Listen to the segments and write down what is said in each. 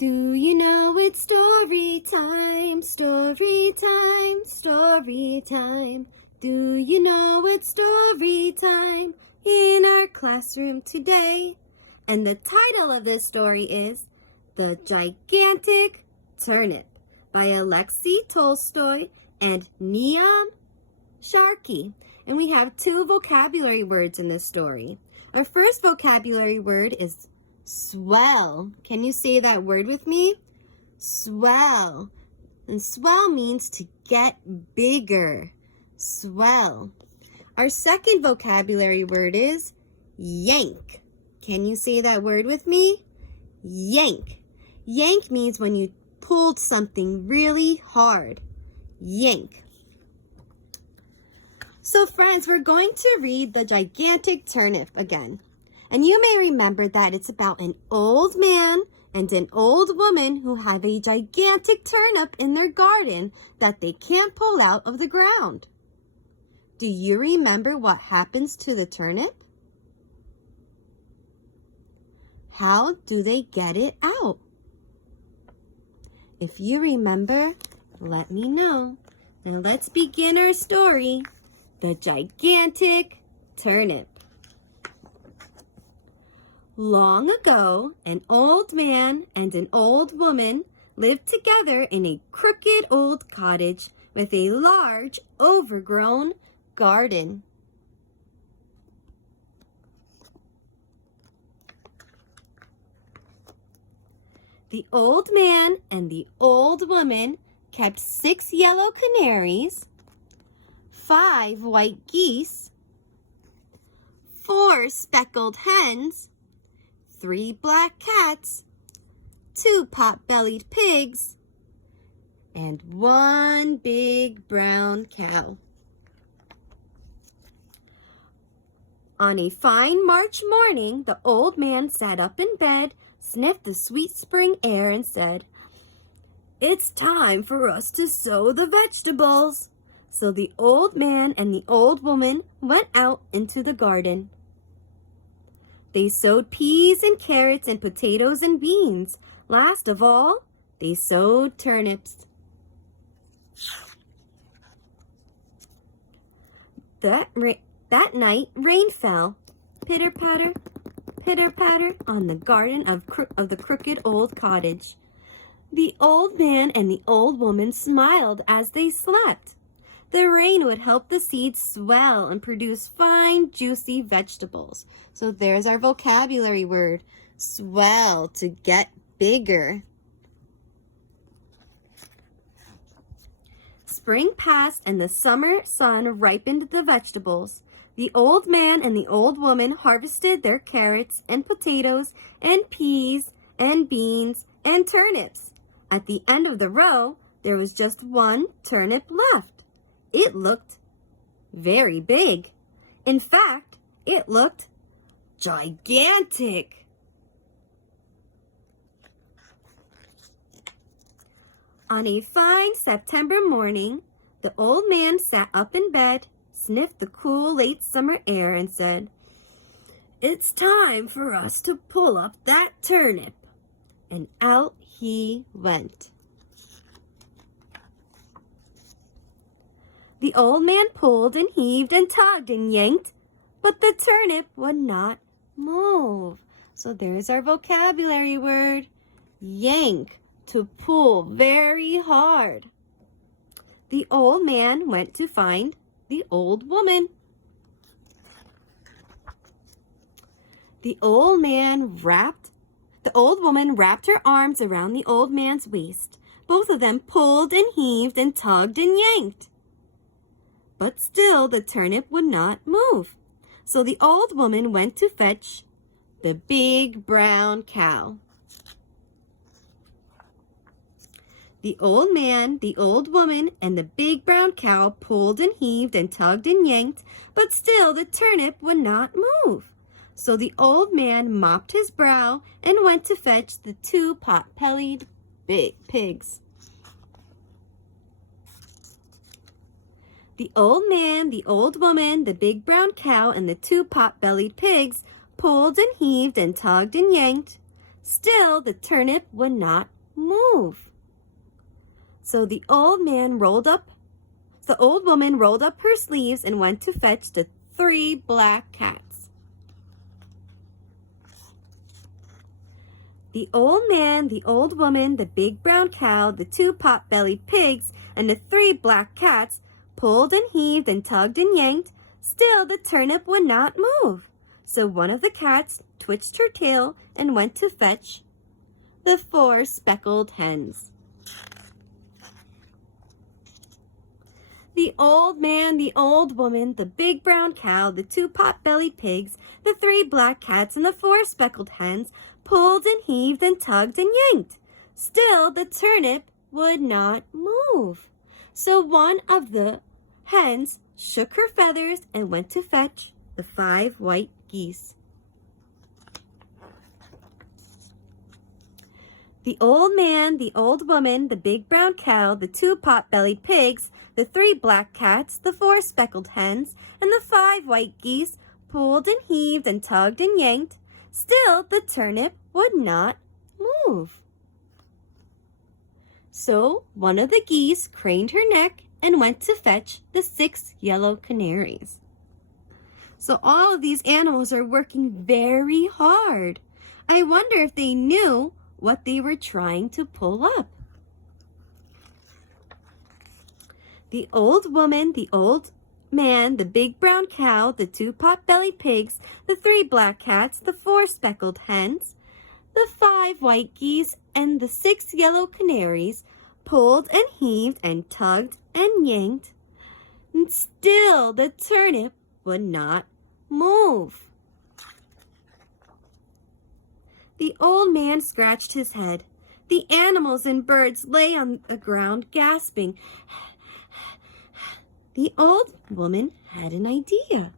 Do you know it's story time, story time, story time? Do you know it's story time in our classroom today? And the title of this story is The Gigantic Turnip by Alexei Tolstoy and Neam Sharkey. And we have 2 vocabulary words in this story. Our first vocabulary word is swell. Can you say that word with me? Swell. And swell means to get bigger. Swell. Our second vocabulary word is yank. Can you say that word with me? Yank. Yank means when you pulled something really hard. Yank. So friends, we're going to read The Gigantic Turnip again. And you may remember that it's about an old man and an old woman who have a gigantic turnip in their garden that they can't pull out of the ground. Do you remember what happens to the turnip? How do they get it out? If you remember, let me know. Now let's begin our story. The Gigantic Turnip. Long ago, an old man and an old woman lived together in a crooked old cottage with a large, overgrown garden. The old man and the old woman kept 6 yellow canaries, 5 white geese, 4 speckled hens, 3 black cats, 2 pot-bellied pigs, and 1 big brown cow. On a fine March morning, the old man sat up in bed, sniffed the sweet spring air, and said, "It's time for us to sow the vegetables." So the old man and the old woman went out into the garden. They sowed peas and carrots and potatoes and beans. Last of all, they sowed turnips. That night, rain fell, pitter-patter, pitter-patter, on the garden of the crooked old cottage. The old man and the old woman smiled as they slept. The rain would help the seeds swell and produce fine, juicy vegetables. So there's our vocabulary word, swell, to get bigger. Spring passed and the summer sun ripened the vegetables. The old man and the old woman harvested their carrots and potatoes and peas and beans and turnips. At the end of the row, there was just 1 turnip left. It looked very big. In fact, it looked gigantic. On a fine September morning, the old man sat up in bed, sniffed the cool late summer air, and said, "It's time for us to pull up that turnip." And out he went. The old man pulled and heaved and tugged and yanked, but the turnip would not move. So there's our vocabulary word, yank, to pull very hard. The old man went to find the old woman. The old woman wrapped her arms around the old man's waist. Both of them pulled and heaved and tugged and yanked. But still the turnip would not move. So the old woman went to fetch the big brown cow. The old man, the old woman, and the big brown cow pulled and heaved and tugged and yanked, but still the turnip would not move. So the old man mopped his brow and went to fetch the 2 pot-bellied pigs. The old man, the old woman, the big brown cow, and the 2 pot-bellied pigs pulled and heaved and tugged and yanked. Still, the turnip would not move. So the old woman rolled up her sleeves and went to fetch the 3 black cats. The old man, the old woman, the big brown cow, the 2 pot-bellied pigs, and the 3 black cats pulled and heaved and tugged and yanked. Still, the turnip would not move. So one of the cats twitched her tail and went to fetch the 4 speckled hens. The old man, the old woman, the big brown cow, the 2 pot-bellied pigs, the 3 black cats, and the 4 speckled hens pulled and heaved and tugged and yanked. Still, the turnip would not move. So one of the hens shook her feathers and went to fetch the 5 white geese. The old man, the old woman, the big brown cow, the 2 pot-bellied pigs, the 3 black cats, the 4 speckled hens, and the 5 white geese pulled and heaved and tugged and yanked. Still, the turnip would not move. So one of the geese craned her neck and went to fetch the 6 yellow canaries. So all of these animals are working very hard. I wonder if they knew what they were trying to pull up. The old woman, the old man, the big brown cow, the 2 pot-bellied pigs, the 3 black cats, the 4 speckled hens, the 5 white geese, and the 6 yellow canaries pulled and heaved and tugged and yanked, and still the turnip would not move. The old man scratched his head. The animals and birds lay on the ground gasping. The old woman had an idea.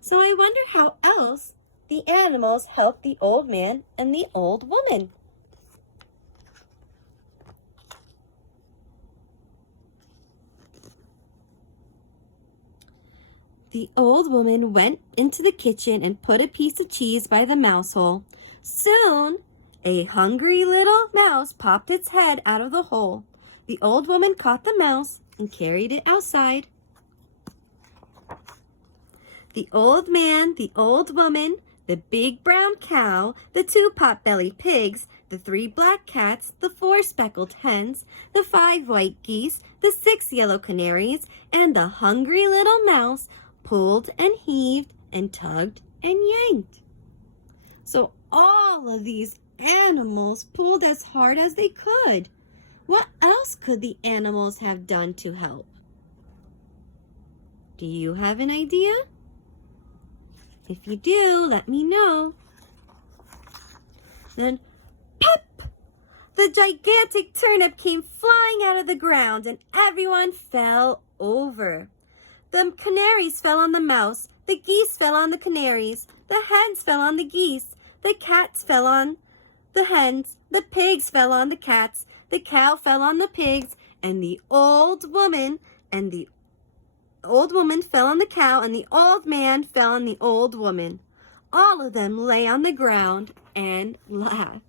So I wonder how else the animals helped the old man and the old woman. The old woman went into the kitchen and put a piece of cheese by the mouse hole. Soon, a hungry little mouse popped its head out of the hole. The old woman caught the mouse and carried it outside. The old man, the old woman, the big brown cow, the 2 pot-bellied pigs, the 3 black cats, the 4 speckled hens, the 5 white geese, the 6 yellow canaries, and the hungry little mouse pulled and heaved and tugged and yanked. So all of these animals pulled as hard as they could. What else could the animals have done to help? Do you have an idea? If you do, let me know. Then, pop! The gigantic turnip came flying out of the ground and everyone fell over. The canaries fell on the mouse, the geese fell on the canaries, the hens fell on the geese, the cats fell on the hens, the pigs fell on the cats, the cow fell on the pigs, and the old woman fell on the cow, and the old man fell on the old woman. All of them lay on the ground and laughed.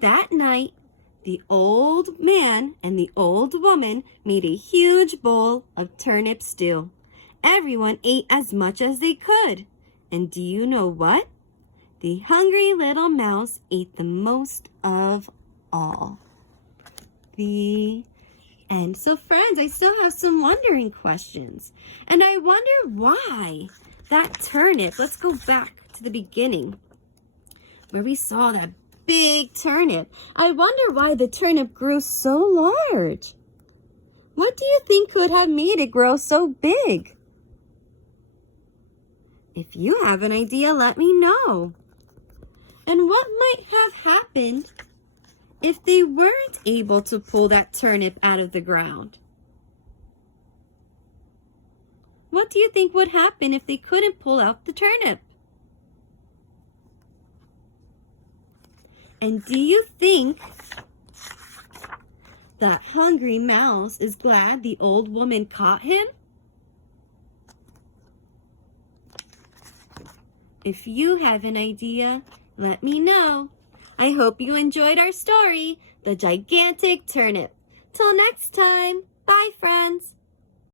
That night, the old man and the old woman made a huge bowl of turnip stew. Everyone ate as much as they could. And do you know what? The hungry little mouse ate the most of all. The end. So friends, I still have some wondering questions. And I wonder why that turnip, let's go back to the beginning where we saw that big turnip. I wonder why the turnip grew so large. What do you think could have made it grow so big? If you have an idea, let me know. And what might have happened if they weren't able to pull that turnip out of the ground? What do you think would happen if they couldn't pull out the turnip? And do you think that hungry mouse is glad the old woman caught him? If you have an idea, let me know. I hope you enjoyed our story, The Gigantic Turnip. Till next time, bye friends.